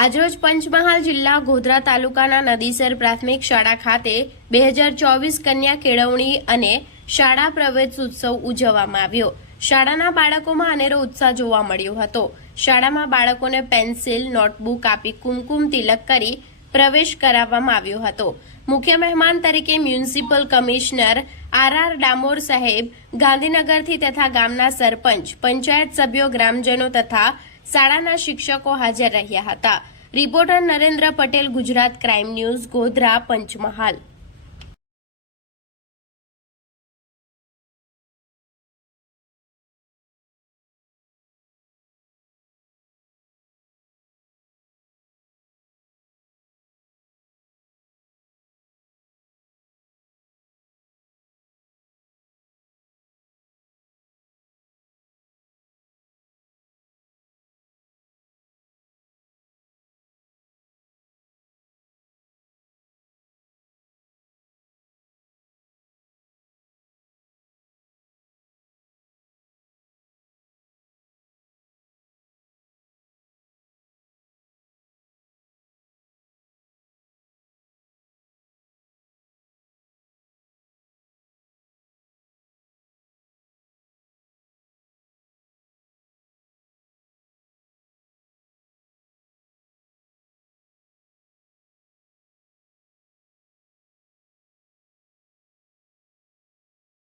આજરોજ પંચમહાલ જિલ્લા ગોધરા તાલુકાના નદીસર પ્રાથમિક શાળા ખાતે બે હજાર ચોવીસ કન્યા કેળવણી અને શાળા પ્રવેશ ઉત્સવ ઉજવવામાં આવ્યો. શાળાના બાળકોમાં અનેરો ઉત્સાહ જોવા મળ્યો હતો. શાળામાં બાળકોને પેન્સિલ, નોટબુક આપી કુમકુમ તિલક કરી પ્રવેશ કરાવવામાં આવ્યો હતો. મુખ્ય મહેમાન તરીકે municipal commissioner R R Damor સાહેબ, ગાંધીનગરથી તથા ગામના સરપંચ, પંચાયત સભ્યો, ગ્રામજનો તથા શાળાના શિક્ષકો હાજર રહ્યા હતા. Reporter Narendra Patel Gujarat crime news Godhra Panchmahal.